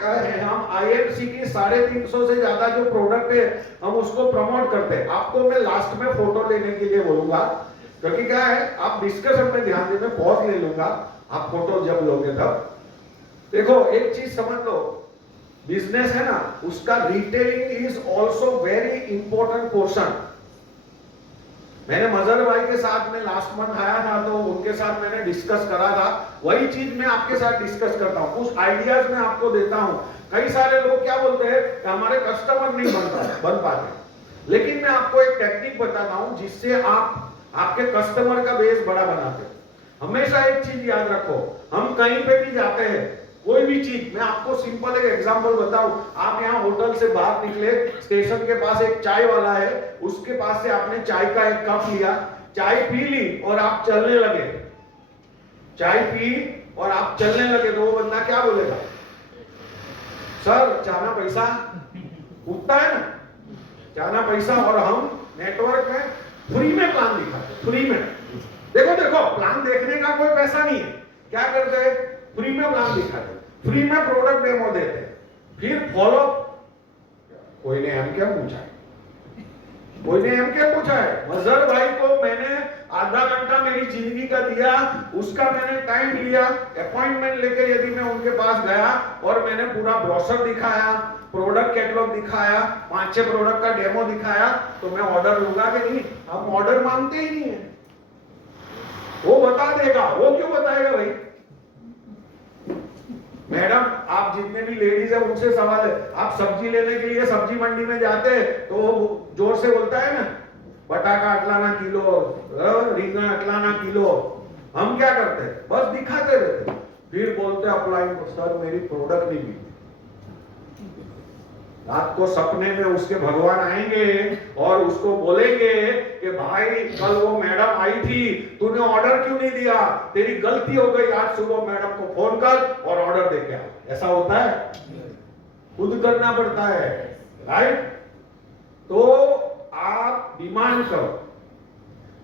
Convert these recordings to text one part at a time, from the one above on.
क्या है, हम आईएमसी की 350 से ज्यादा जो प्रोडक्ट है हम उसको प्रमोट करते हैं। आपको मैं लास्ट में फोटो लेने के लिए बोलूंगा, क्योंकि क्या है आप डिस्कशन में ध्यान दें, मैं पॉज ले लूंगा, आप फोटो जब लोगे तब। देखो एक चीज समझ लो, बिजनेस है ना, उसका retailing is also very important portion. मैंने मजर भाई के साथ में लास्ट मंथ आया था, तो उनके साथ मैंने डिस्कस करा था, वही चीज मैं आपके साथ डिस्कस करता हूं, कुछ आइडियाज मैं आपको देता हूं। कई सारे लोग क्या बोलते हैं कि हमारे कस्टमर नहीं बन पाते, लेकिन मैं आपको एक टेक्निक बताता हूं जिससे आप आपके कस्टमर का बेस बड़ा बनाते हो। हमेशा एक चीज याद रखो, हम कहीं पे भी जाते हैं, कोई भी चीज, मैं आपको सिंपल एक एग्जांपल बताऊं। आप यहाँ होटल से बाहर निकले, स्टेशन के पास एक चाय वाला है, उसके पास से आपने चाय का एक कप लिया, चाय पी ली और आप चलने लगे, चाय पी और आप चलने लगे, तो वो बंदा क्या बोलेगा? सर चाना पैसा, उठता है ना, चाना पैसा। और हम नेटवर्क में फ्री में प्लान दिखाते, फ्री में। देखो देखो, प्लान देखने का कोई पैसा नहीं है, क्या करते हैं? फ्री में प्लान दिखाते, फ्री में प्रोडक्ट डेमो देते, फिर फॉलो। कोई ने हम क्या पूछा है, कोई ने हम क्या पूछा है? मजहर भाई को मैंने आधा घंटा मेरी जिंदगी का दिया, उसका मैंने टाइम लिया, अपॉइंटमेंट लेके यदि मैं उनके पास गया और मैंने पूरा ब्रोशर दिखाया, प्रोडक्ट कैटलॉग दिखाया, 5-6 प्रोडक्ट का डेमो दिखाया, तो मैं ऑर्डर लूंगा कि नहीं? हम ऑर्डर मांगते ही नहीं है, वो बता देगा। वो क्यों बताएगा भाई? मैडम आप जितने भी लेडीज है उनसे सवाल है, आप सब्जी लेने के लिए सब्जी मंडी में जाते हैं तो वो जोर से बोलता है ना, बटाका अटलाना किलो, रिंगन अटलाना किलो। हम क्या करते हैं? बस दिखाते रहते, फिर बोलते अप्लाई, सर मेरी प्रोडक्ट नहीं मिली। रात को सपने में उसके भगवान आएंगे और उसको बोलेंगे कि भाई कल वो मैडम आई थी, तूने ऑर्डर क्यों नहीं दिया? तेरी गलती हो गई, आज सुबह मैडम को फोन कर और ऑर्डर दे के आ। ऐसा होता है? खुद करना पड़ता है, राइट? तो आप डिमांड करो।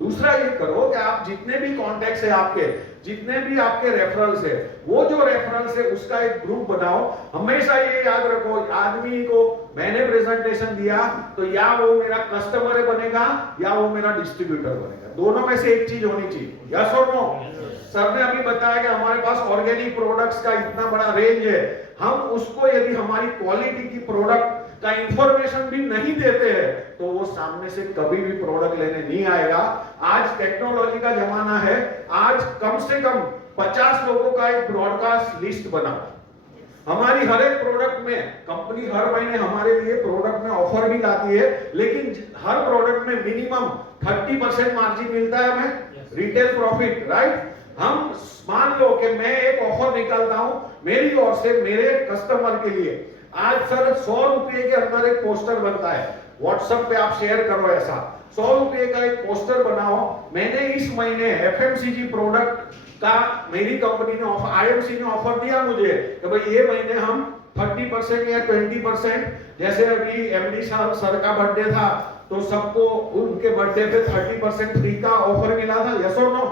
दूसरा ये करो कि आप जितने भी कॉन्टैक्ट्स है आपके, जितने भी आपके रेफरल्स है, वो जो रेफरल्स है उसका एक ग्रुप बनाओ। हमेशा ये याद रखो, आदमी को मैंने प्रेजेंटेशन दिया तो या वो मेरा कस्टमर बनेगा या वो मेरा डिस्ट्रीब्यूटर बनेगा, दोनों में से एक चीज होनी चाहिए। यस और नो? सर ने अभी बताया कि हमारे पास ऑर्गेनिक प्रोडक्ट्स का इतना बड़ा रेंज है, हम उसको यदि हमारी क्वालिटी की प्रोडक्ट का इंफॉर्मेशन भी नहीं देते हैं तो वो सामने से कभी भी प्रोडक्ट लेने नहीं आएगा। आज टेक्नोलॉजी का जमाना है, आज कम से कम 50 लोगों का एक ब्रॉडकास्ट लिस्ट बनाओ। हमारी हर एक प्रोडक्ट में कंपनी हर महीने हमारे लिए प्रोडक्ट में ऑफर भी लाती है, लेकिन हर प्रोडक्ट में मिनिमम 30% मार्जिन मिलता है हमें, रिटेल प्रॉफिट, राइट? हम मान लो कि मैं एक ऑफर निकालता हूं मेरी ओर से मेरे कस्टमर के लिए, आज सर 100 रुपए के अंदर एक पोस्टर बनता है, व्हाट्सएप पे आप शेयर करो, ऐसा 100 रुपए का एक पोस्टर बनाओ। मैंने इस महीने एफएमसीजी प्रोडक्ट का मेरी कंपनी ने ऑफर, आईएमसी ने ऑफर दिया मुझे कि भाई ये महीने हम 30% या 20%, जैसे अभी एमडी साहब सर का बर्थडे था तो सबको उनके बर्थडे पे 30% फ्री का ऑफर मिला था। यस और नो?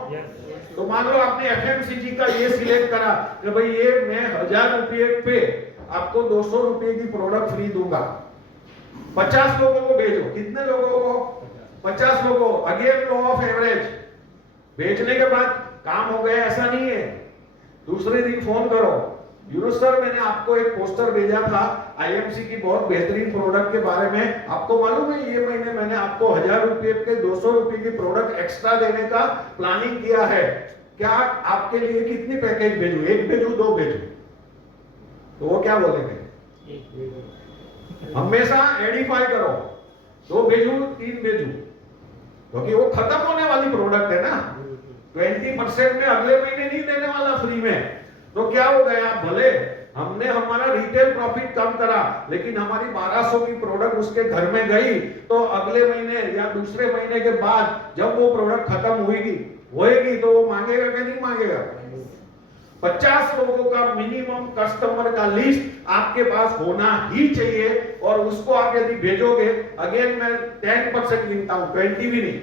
तो मान लो आपने एफएमसीजी का ये सिलेक्ट करा कि भाई ये मैं 1000 रुपए पे आपको 200 रुपए की प्रोडक्ट फ्री दूंगा, 50 लोगों को भेजो। कितने लोगों को? 50 लोगों। अगेन लॉ ऑफ एवरेज, भेजने के बाद काम हो गया ऐसा नहीं है, दूसरे दिन फोन करो, यूनुस सर मैंने आपको एक पोस्टर भेजा था आईएमसी की बहुत बेहतरीन प्रोडक्ट के बारे में, आपको मालूम है ये महीने मैंने आपको 1000 रुपए के 200 रुपए की प्रोडक्ट एक्स्ट्रा देने का प्लानिंग किया है, क्या आपके लिए कितनी पैकेज भेजूं? 1 भेजूं, 2 भेजूं? तो वो क्या बोलेंगे? हमेशा एडिफाई करो, 2 भेजूं 3 भेजूं, क्योंकि वो खत्म होने वाली प्रोडक्ट है ना, 20% में अगले महीने नहीं देने वाला फ्री में। तो क्या हो गया, भले हमने हमारा रिटेल प्रॉफिट कम करा लेकिन हमारी 1200 की प्रोडक्ट उसके घर में गई, तो अगले महीने या दूसरे महीने के बाद जब वो प्रोडक्ट खत्म होएगी तो वो मांगेगा कि नहीं मांगेगा? 50 लोगों का मिनिमम कस्टमर का लिस्ट आपके पास होना ही चाहिए, और उसको आप यदि भेजोगे, अगेन मैं 10% गिनता हूं, 20 भी नहीं,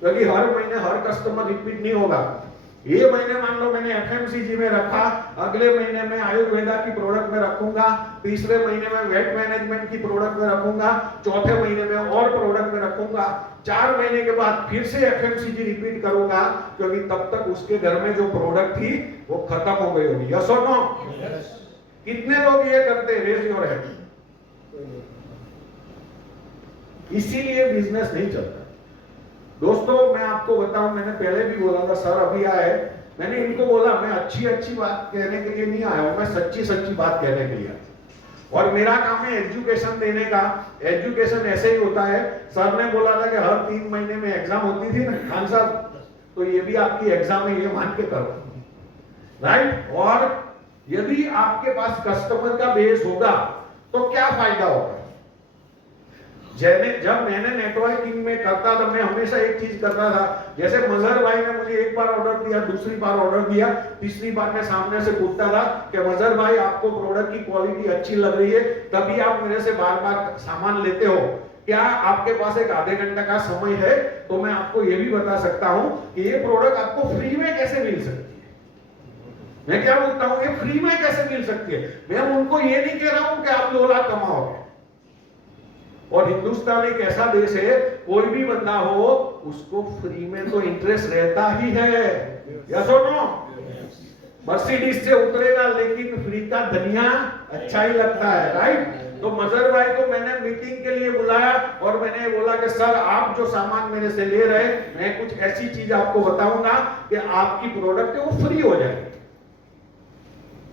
क्योंकि हर महीने हर कस्टमर रिपीट नहीं होगा। ये महीने मान लो मैंने एफएमसीजी में रखा, अगले महीने में आयुर्वेदा की प्रोडक्ट में रखूंगा, तीसरे महीने में वेट मैनेजमेंट की प्रोडक्ट में रखूंगा, चौथे महीने में और प्रोडक्ट में रखूंगा, 4 महीने के बाद फिर से एफएमसीजी रिपीट करूंगा, क्योंकि तब तक उसके घर में जो प्रोडक्ट थी वो खत्म हो गई होगी। यस और नो? कितने लोग ये करते? Raise your hand. इसीलिए बिजनेस नहीं चलता। दोस्तों मैं आपको बताऊं, मैंने पहले भी बोला था, सर अभी आए, मैंने इनको बोला मैं अच्छी बात कहने के लिए नहीं आया हूं, मैं सच्ची बात कहने के लिए आया। और मेरा काम है एजुकेशन देने का। एजुकेशन ऐसे ही होता है। सर ने बोला था कि हर 3 महीने में एग्जाम होती थी ना खान साहब, तो ये भी आपकी एग्जाम है, ये मान के करो, राइट। और यदि आपके पास कस्टमर का बेस होगा तो क्या फायदा होगा? जब मैंने नेटवर्किंग में करता था, मैं हमेशा एक चीज करता था, जैसे मजहर भाई ने मुझे एक बार ऑर्डर दिया, दूसरी बार ऑर्डर दिया, तीसरी बार मैं सामने से पूछता था कि मजहर भाई आपको प्रोडक्ट की क्वालिटी अच्छी लग रही है, तभी आप मेरे से बार बार सामान लेते हो, क्या आपके पास एक आधे घंटे का समय है? तो मैं आपको ये भी बता सकता हूं कि ये प्रोडक्ट आपको फ्री में कैसे मिल सकती है। मैं क्या बोलता हूं, ये फ्री में कैसे मिल सकती है? मैं उनको ये नहीं कह रहा हूं कि आप 2 लाख कमाओगे। और हिंदुस्तान एक ऐसा देश है, कोई भी बंदा हो उसको फ्री में तो इंटरेस्ट रहता ही है। यस और नो? मर्सिडीज से उतरेगा लेकिन फ्री का धनिया अच्छा ही लगता है, राइट। तो मजहर भाई को मैंने मीटिंग के लिए बुलाया और मैंने बोला कि सर आप जो सामान मेरे से ले रहे हैं, मैं कुछ ऐसी चीज आपको बताऊंगा कि आपकी प्रोडक्ट है वो फ्री हो जाएगी।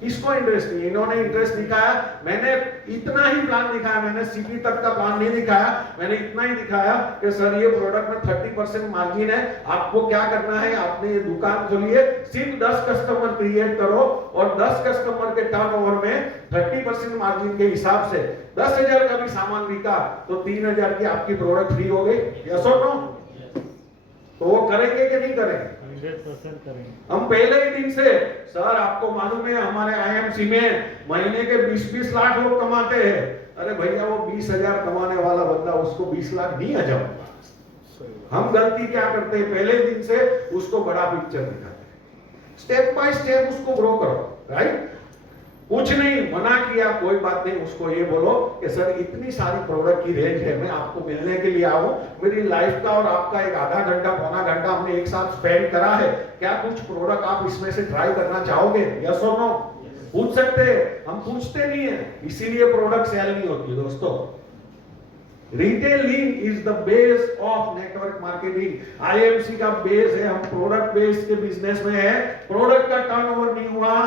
इसको इंटरेस्ट नहीं, इन्होंने इंटरेस्ट दिखाया। मैंने इतना ही प्लान दिखाया, मैंने सीपी तक का प्लान नहीं दिखाया, मैंने इतना ही दिखाया कि सर ये प्रोडक्ट में 30% मार्जिन है, आपको क्या करना है, आपने ये दुकान खोलिए, सिर्फ 10 कस्टमर क्रिएट करो और 10 कस्टमर के टर्नओवर में 30% मार्जिन के हिसाब से 10,000 का भी सामान बिका तो 3,000 की आपकी प्रोडक्ट फ्री हो गई। यस और नो? तो वो करेंगे कि नहीं करेंगे? 100% करेंगे। हम पहले ही दिन से, सर आपको मालूम है हमारे आईएमसी में महीने के 20-20 लाख लोग कमाते हैं। अरे भैया वो 20,000 कमाने वाला बंदा उसको 20 लाख नहीं आ जाऊंगा। हम गलती क्या करते हैं, पहले दिन से उसको बड़ा पिक्चर दिखाते हैं, स्टेप बाय स्टेप उसको ग्रो करो, राइट। कुछ नहीं मना किया, कोई बात नहीं, उसको ये बोलो कि सर इतनी सारी प्रोडक्ट की रेंज है, मैं आपको मिलने के लिए आऊं, मेरी लाइफ का और आपका एक आधा घंटा पौना घंटा हमने एक साथ स्पेंड करा है, क्या कुछ प्रोडक्ट आप इसमें से ट्राई करना चाहोगे? यस और नो? पूछ सकते हैं, हम पूछते नहीं है, इसीलिए प्रोडक्ट सेल नहीं होती। दोस्तों retailing is the base of network marketing. IMC का बेस है, हम प्रोडक्ट बेस के बिजनेस में है। प्रोडक्ट का टर्नओवर नहीं हुआ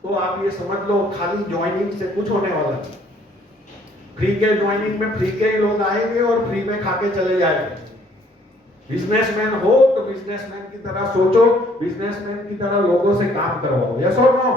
तो आप ये समझ लो खाली ज्वाइनिंग से कुछ होने वाला नहीं। फ्री के ज्वाइनिंग में फ्री के ही लोग आएंगे और फ्री में खा के चले जाएंगे। बिजनेसमैन हो तो बिजनेसमैन की तरह सोचो, बिजनेसमैन की तरह लोगों से काम करवाओ। यस और नो?